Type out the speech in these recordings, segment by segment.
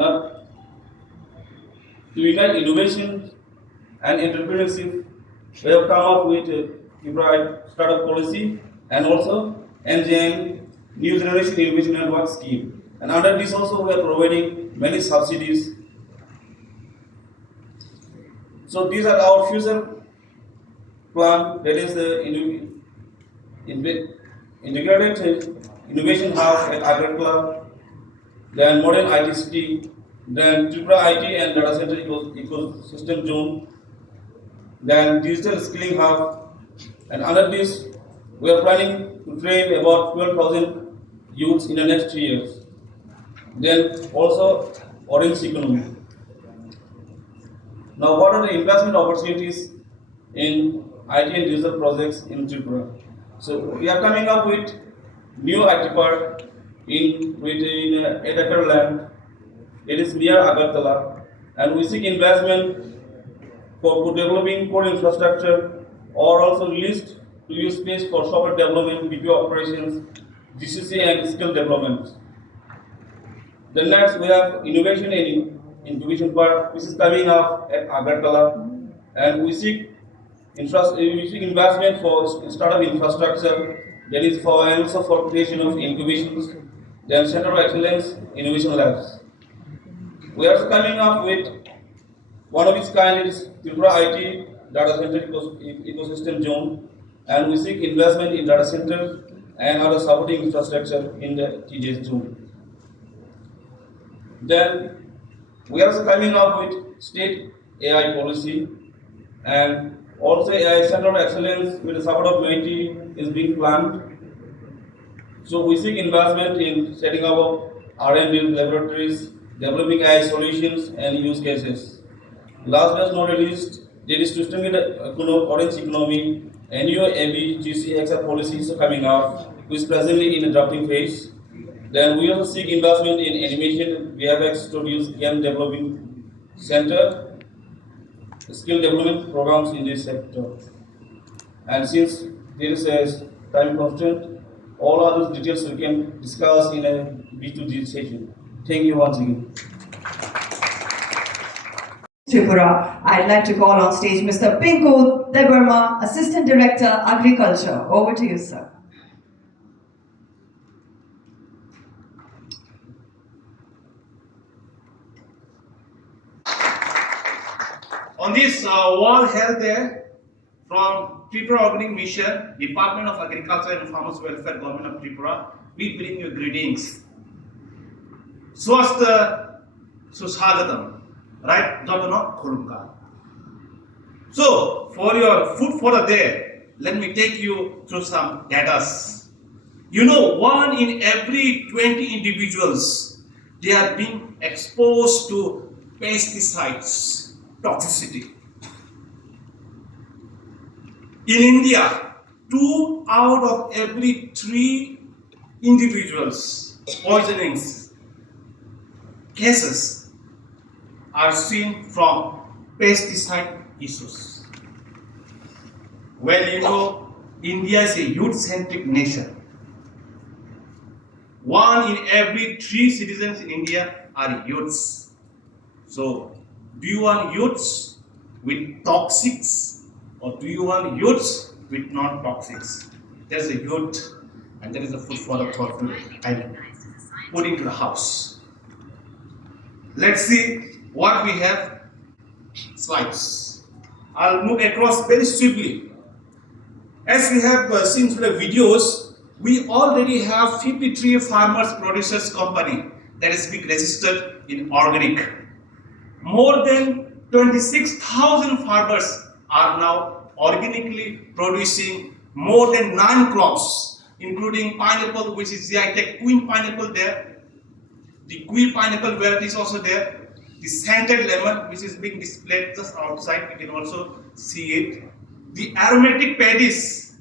Now, to ignite innovation and entrepreneurship, we have come up with a TRIPURA startup policy and also NGN New Generation Innovation Network scheme. And under this also we are providing many subsidies. So these are our future plan, that is the integrated innovation hub at Agartala, then modern IT city, then TRIPURA IT and data center ecosystem zone, then digital skilling hub, and under this we are planning to train about 12,000 youths in the next 3 years. Then also orange economy. Now, what are the investment opportunities in IT and digital projects in Tripura? So we are coming up with new IT park in 8 acre land. It is near Agartala, and we seek investment for developing core infrastructure or also leased to use space for software development, BPO operations, GCC and skill development. Then next we have innovation and incubation park, which is coming up at Agartala, and we seek investment for startup infrastructure, that is for and also for creation of incubations, then center of excellence, innovation labs. We are coming up with one of its kind is TRIPURA IT data center ecosystem zone, and we seek investment in data center and other supporting infrastructure in the TDS zone. Then we are coming up with state AI policy, and also AI Center of Excellence with the support of MIT is being planned. So we seek investment in setting up R&D laboratories, developing AI solutions and use cases. Last but not least, there is to strengthen the orange economy. NUO ABGCXR policies are coming up, which is presently in the drafting phase. Then we also seek investment in animation, VFX studios, game developing center, skill development programs in this sector. And since there is a time constraint, all other details we can discuss in a B2G session. Thank you once again. Tripura, I'd like to call on stage Mr. Pinku Debarma, Assistant Director, Agriculture. Over to you, sir. On this World Health Day from Tripura Organic Mission, Department of Agriculture and Farmers Welfare, Government of Tripura, we bring you greetings. Swasthya Susagatam, right? Jotano Khulumka. So, for your food for the day, let me take you through some data. You know, 1 in every 20 individuals, they are being exposed to pesticides. Toxicity. In India, 2 out of every 3 individuals poisonings cases are seen from pesticide issues. Well, you know, India is a youth-centric nation. 1 in every 3 citizens in India are youths. So, do you want youths with toxics or do you want youths with non-toxics? There's a youth and there is a food for the thought and put into the house. Let's see what we have. Slides. I'll move across very swiftly. As we have seen through the videos, we already have 53 farmers producers company that is being registered in organic. More than 26,000 farmers are now organically producing more than 9 crops, including pineapple, which is GI Tech Queen pineapple there. The Queen pineapple variety is also there. The scented lemon, which is being displayed just outside, we can also see it. The aromatic paddies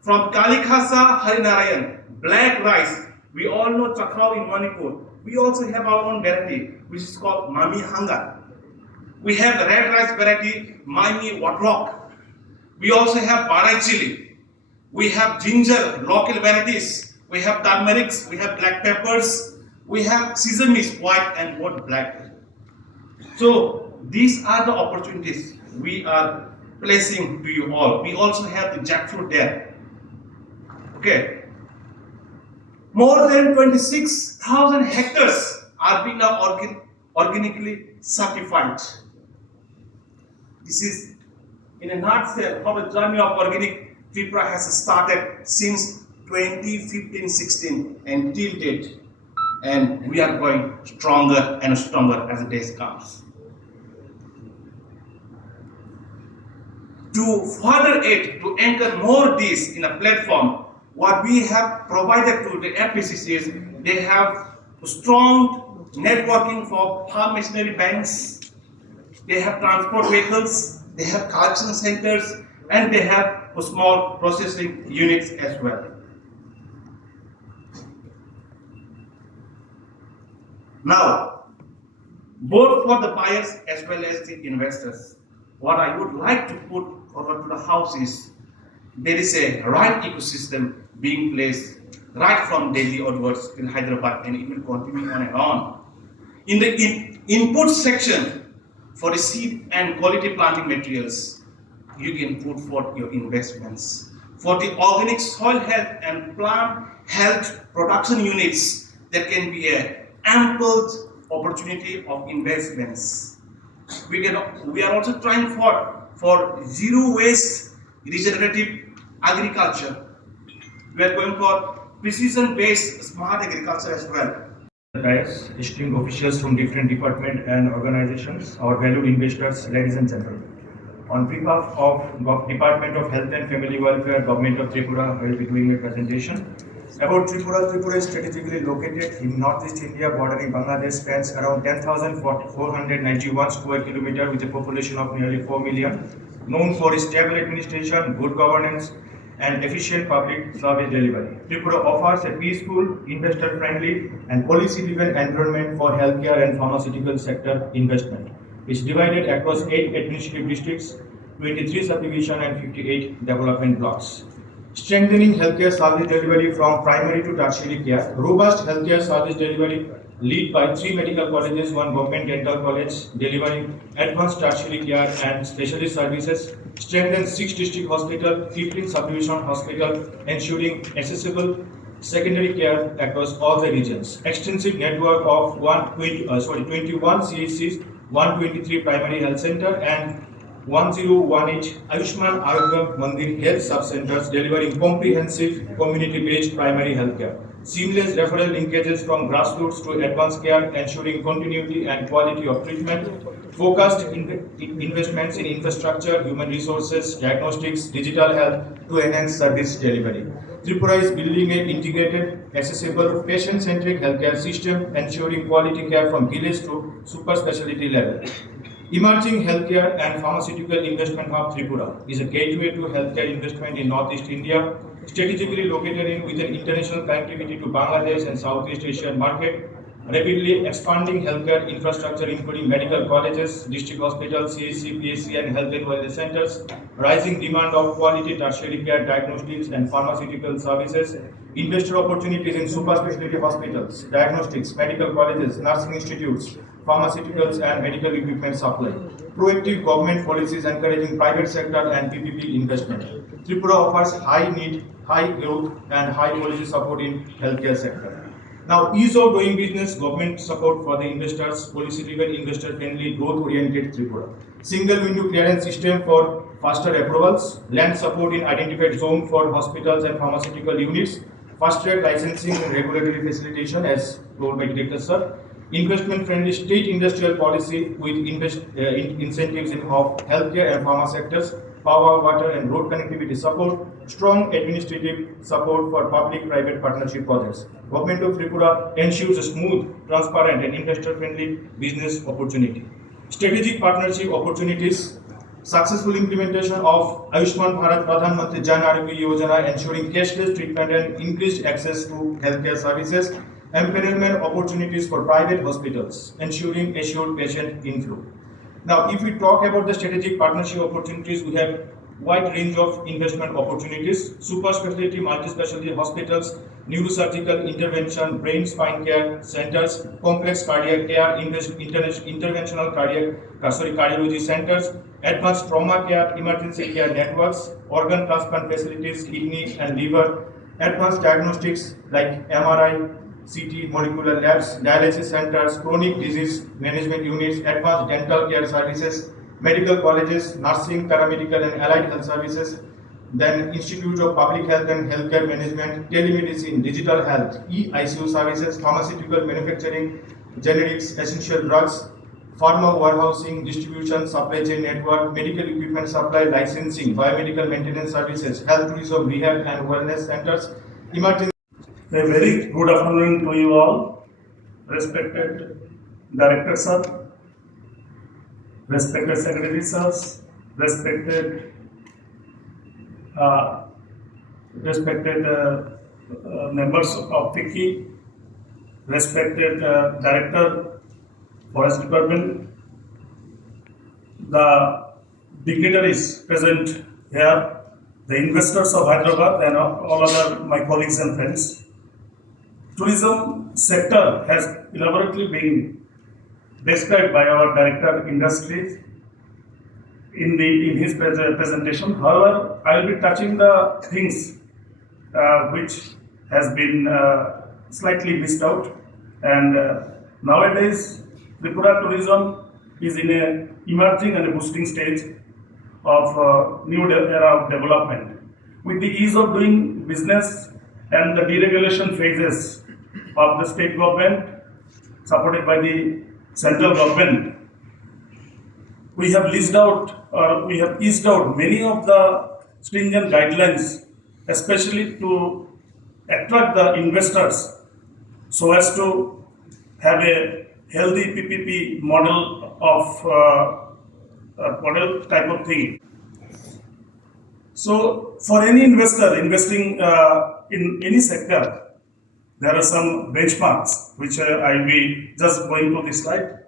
from Kalikasa Harinarayan, black rice. We all know chakrao in Manipur. We also have our own variety, which is called Mami Hanga. We have the red rice variety, Maimi Watrok. We also have Barai chili. We have ginger, local varieties. We have turmerics, we have black peppers. We have sesame is white and what black. So these are the opportunities we are placing to you all. We also have the jackfruit there. Okay. More than 26,000 hectares are being now organically certified. This is in a nutshell how the journey of organic Tripura has started since 2015-16 and till date. And we are going stronger and stronger as the days comes. To further aid, to anchor more this in a platform, what we have provided to the FPCCs, they have strong networking for farm machinery banks, they have transport vehicles, they have collection centers, and they have small processing units as well. Now, both for the buyers as well as the investors, what I would like to put forward to the House is there is a right ecosystem being placed right from Delhi onwards in Hyderabad, and it will continue on and on. In the input section for the seed and quality planting materials, you can put forth your investments. For the organic soil health and plant health production units, there can be a ample opportunity of investments. We are also trying for zero waste regenerative agriculture. We are going for precision based smart agriculture as well. Guys, esteemed officials from different departments and organizations, our valued investors, ladies and gentlemen. On behalf of Department of Health and Family Welfare, Government of Tripura, I will be doing a presentation about Tripura. Tripura is strategically located in Northeast India, bordering Bangladesh, spans around 10,491 square kilometers with a population of nearly 4 million, known for its stable administration, good governance, and efficient public service delivery. Tripura offers a peaceful, investor-friendly, and policy-driven environment for healthcare and pharmaceutical sector investment. It's divided across 8 administrative districts, 23 subdivisions, and 58 development blocks. Strengthening healthcare service delivery from primary to tertiary care, robust healthcare service delivery led by 3 medical colleges, 1 government dental college, delivering advanced tertiary care and specialist services, strengthen 6 district hospitals, 15 subdivision hospitals, ensuring accessible secondary care across all the regions. Extensive network of 21 CHCs, 123 primary health center, and 1018 Ayushman Arogya Mandir health sub-centers delivering comprehensive community-based primary health care. Seamless referral linkages from grassroots to advanced care, ensuring continuity and quality of treatment. Focused investments in infrastructure, human resources, diagnostics, digital health to enhance service delivery. Tripura is building an integrated, accessible, patient-centric healthcare system, ensuring quality care from village to super specialty level. Emerging healthcare and pharmaceutical investment hub Tripura is a gateway to healthcare investment in Northeast India, strategically located with an international connectivity to Bangladesh and Southeast Asian market, rapidly expanding healthcare infrastructure including medical colleges, district hospitals, CHC, PHC, and health and wellness centers, rising demand of quality tertiary care, diagnostics, and pharmaceutical services, investor opportunities in super specialty hospitals, diagnostics, medical colleges, nursing institutes, pharmaceuticals, and medical equipment supply. Proactive government policies encouraging private sector and PPP investment. Tripura offers high need, high growth, and high policy support in healthcare sector. Now, ease of doing business, government support for the investors, policy-driven, investor-friendly, growth-oriented Tripura. Single window clearance system for faster approvals, land support in identified zone for hospitals and pharmaceutical units, fast-track licensing and regulatory facilitation as told by Director Sir. Investment-friendly state industrial policy with incentives in of healthcare and pharma sectors, power, water, and road connectivity support, strong administrative support for public-private partnership projects. Government of Tripura ensures a smooth, transparent, and investor-friendly business opportunity. Strategic partnership opportunities, successful implementation of Ayushman Bharat Pradhan Mantri Jan Arogya Yojana, ensuring cashless treatment and increased access to healthcare services. Empanelment opportunities for private hospitals, ensuring assured patient inflow. Now, if we talk about the strategic partnership opportunities, we have wide range of investment opportunities, super specialty, multi-specialty hospitals, neurosurgical intervention, brain spine care centers, complex cardiac care, interventional cardiology centers, advanced trauma care, emergency care networks, organ transplant facilities, kidney and liver, advanced diagnostics like MRI, CT, molecular labs, dialysis centers, chronic disease management units, advanced dental care services, medical colleges, nursing, paramedical and allied health services, then Institute of Public Health and Healthcare Management, telemedicine, digital health, e-ICU services, pharmaceutical manufacturing, generics, essential drugs, pharma warehousing, distribution, supply chain network, medical equipment supply, licensing, biomedical maintenance services, health tourism, rehab and wellness centers, emergency. A very good afternoon to you all, respected Director Sir, respected Secretary Sirs, respected members of FICCI, respected Director, Forest Department, the dignitaries present here, the investors of Hyderabad and all other my colleagues and friends. Tourism sector has elaborately been described by our Director Industries in his presentation. However, I will be touching the things which has been slightly missed out. And nowadays, Tripura tourism is in a emerging and a boosting stage of new era of development. With the ease of doing business and the deregulation phases of the state government supported by the central government, we have eased out many of the stringent guidelines, especially to attract the investors so as to have a healthy PPP model of model type of thing. So for any investor investing in any sector, there are some benchmarks which I will be just going to this slide.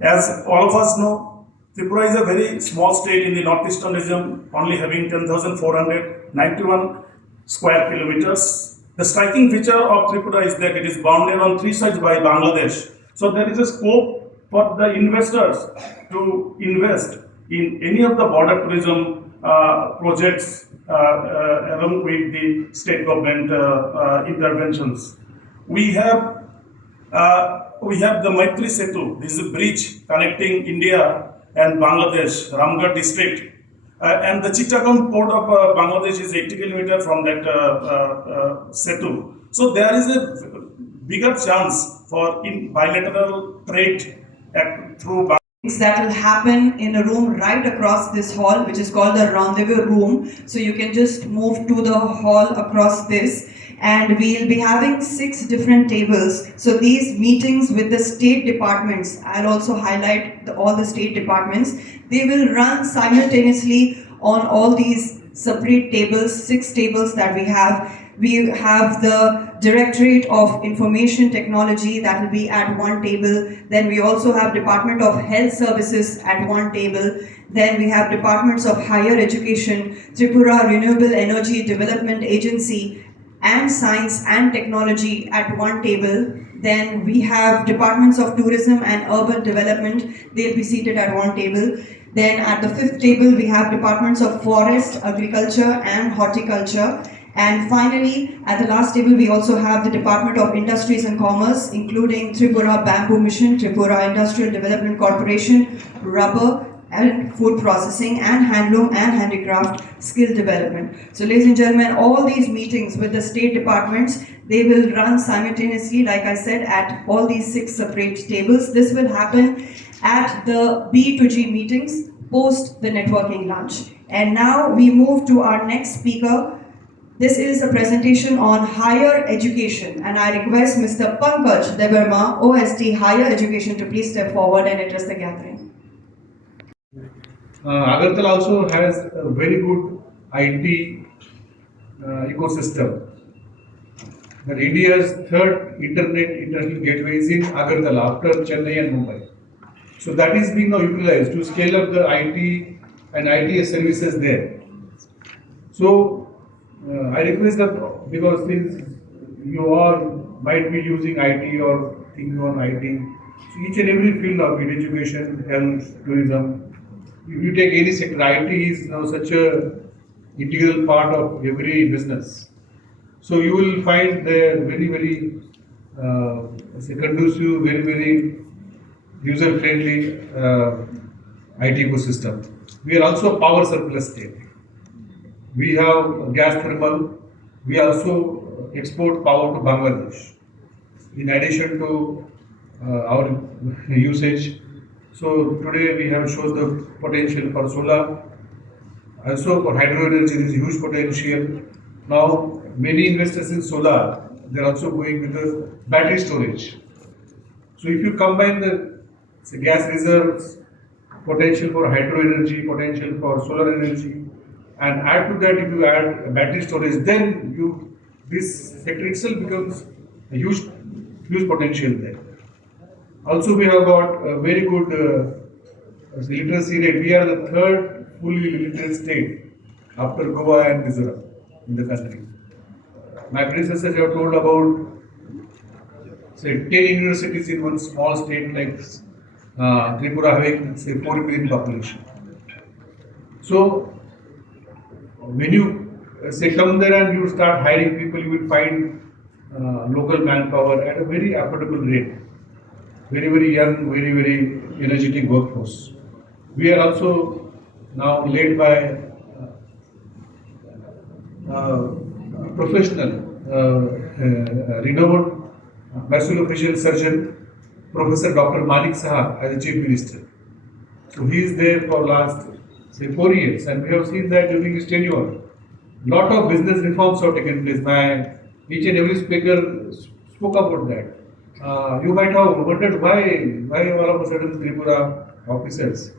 As all of us know, Tripura is a very small state in the northeastern region, only having 10,491 square kilometers. The striking feature of Tripura is that it is bounded on three sides by Bangladesh. So there is a scope for the investors to invest in any of the border tourism projects along with the state government interventions. We have the Maitri Setu. This is a bridge connecting India and Bangladesh, Ramgarh district. And the Chittagong port of Bangladesh is 80 kilometers from that Setu. So there is a bigger chance for bilateral trade through that will happen in a room right across this hall, which is called the rendezvous room. So you can just move to the hall across this, and we'll be having 6 different tables. So these meetings with the state departments, I'll also highlight all the state departments, they will run simultaneously on all these separate tables, 6 tables that we have. We have the Directorate of Information Technology that will be at one table. Then we also have Department of Health Services at one table. Then we have Departments of Higher Education, Tripura Renewable Energy Development Agency, and Science and Technology at one table. Then we have Departments of Tourism and Urban Development. They'll be seated at one table. Then at the 5th table, we have Departments of Forest, Agriculture and Horticulture. And finally, at the last table, we also have the Department of Industries and Commerce, including Tripura Bamboo Mission, Tripura Industrial Development Corporation, Rubber and Food Processing, and Handloom and Handicraft Skill Development. So ladies and gentlemen, all these meetings with the state departments, they will run simultaneously, like I said, at all these 6 separate tables. This will happen at the B2G meetings post the networking lunch. And now we move to our next speaker. This is a presentation on higher education, and I request Mr. Pankaj Debarma, OSD Higher Education, to please step forward and address the gathering. Agartala also has a very good IT ecosystem. That India's 3rd international gateway is in Agartala after Chennai and Mumbai. So that is being now utilized to scale up the IT and ITS services there. So I request that because since you all might be using IT or thinking on IT, so each and every field of it, education, health, tourism, if you take any sector, IT is now such a integral part of every business. So you will find there very say conducive, very user friendly IT ecosystem. We are also a power surplus state. We have gas thermal. We also export power to Bangladesh. In addition to our usage, so today we have shown the potential for solar. Also for hydro energy, there is huge potential. Now many investors in solar, they are also going with the battery storage. So if you combine the say, gas reserves, potential for hydro energy, potential for solar energy, and add to that if you add battery storage, then this sector itself becomes a huge potential there. Also, we have got a very good literacy rate. We are the third fully literate state after Goa and Mizoram in the country. My predecessors have told about say 10 universities in one small state like Tripura having say 4 million population. So when you say come there and you start hiring people, you will find local manpower at a very affordable rate. Very young, very energetic workforce. We are also now led by professional, renowned maxillofacial surgeon, Professor Dr. Malik Saha as the Chief Minister. So he is there for last say 4 years, and we have seen that during his tenure, lot of business reforms have taken place. Each and every speaker spoke about that. You might have wondered why all of a sudden Tripura officers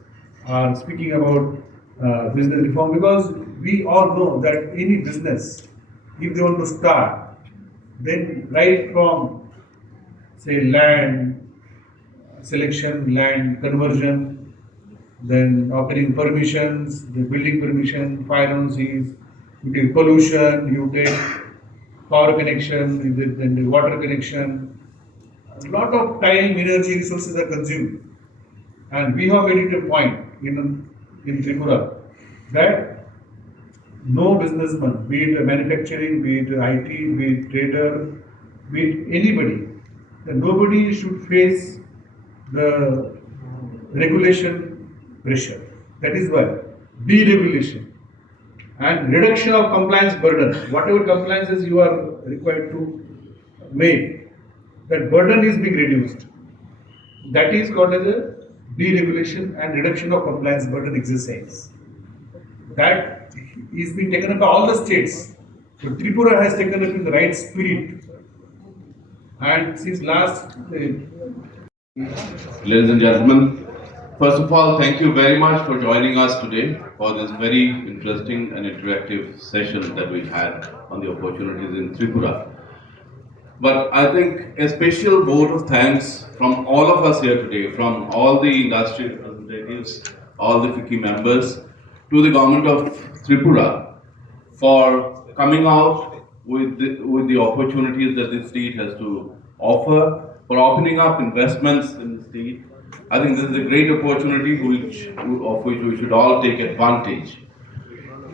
are speaking about business reform, because we all know that any business, if they want to start, then right from say land selection, land conversion, then offering permissions, the building permission, fire on seas, you take pollution, you take power connection, then the water connection. A lot of time, energy, resources are consumed. And we have made it a point in Tripura that no businessman, be it manufacturing, be it IT, be it trader, be it anybody, that nobody should face the regulation pressure. That is why deregulation and reduction of compliance burden, whatever compliances you are required to make, that burden is being reduced. That is called as a deregulation and reduction of compliance burden exercise. That is being taken up by all the states. So Tripura has taken up in the right spirit. And since last Ladies and gentlemen, first of all, thank you very much for joining us today for this very interesting and interactive session that we had on the opportunities in Tripura. But I think a special vote of thanks from all of us here today, from all the industry representatives, all the FICCI members, to the government of Tripura for coming out with the opportunities that the state has to offer, for opening up investments in the state. I think this is a great opportunity of which we should all take advantage.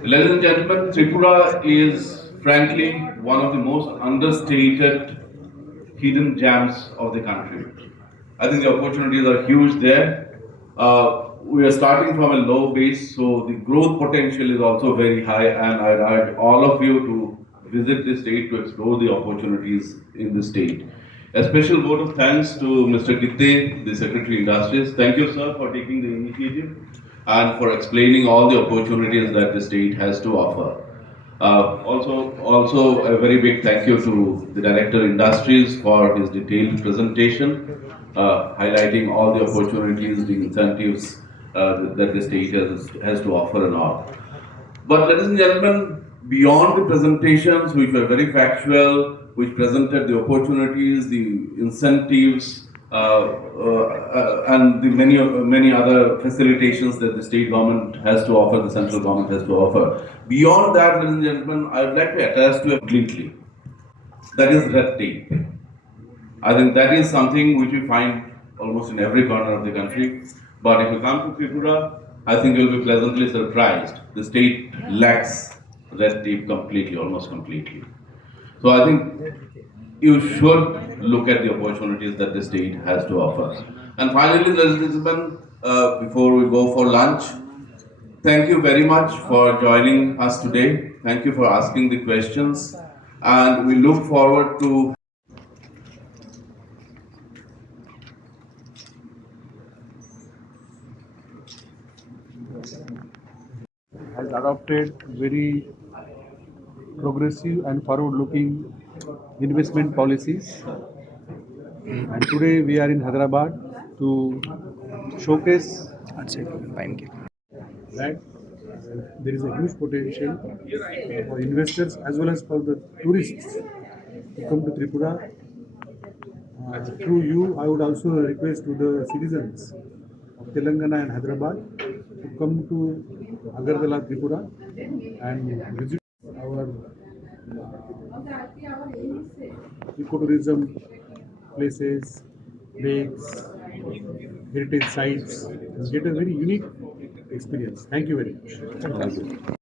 Ladies and gentlemen, Tripura is frankly one of the most understated hidden gems of the country. I think the opportunities are huge there. We are starting from a low base, so the growth potential is also very high, and I urge all of you to visit the state to explore the opportunities in the state. A special vote of thanks to Mr. Gitte, the Secretary Industries. Thank you, sir, for taking the initiative and for explaining all the opportunities that the state has to offer. Also a very big thank you to the Director Industries for his detailed presentation, highlighting all the opportunities, the incentives that the state has to offer and all. But ladies and gentlemen, beyond the presentations which were very factual, which presented the opportunities, the incentives and the many other facilitations that the state government has to offer, the central government has to offer. Beyond that, ladies and gentlemen, I would like to attest to it completely. That is red tape. I think that is something which we find almost in every corner of the country. But if you come to Tripura, I think you'll be pleasantly surprised. The state lacks red tape completely, almost completely. So I think you should look at the opportunities that the state has to offer. And finally, ladies and gentlemen, before we go for lunch, thank you very much for joining us today. Thank you for asking the questions. And we look forward to has adopted very progressive and forward-looking investment policies. And today we are in Hyderabad to showcase that there is a huge potential for investors as well as for the tourists to come to Tripura. Through you, I would also request to the citizens of Telangana and Hyderabad to come to Agartala, Tripura and visit our ecotourism places, lakes, heritage sites, and get a very unique experience. Thank you very much.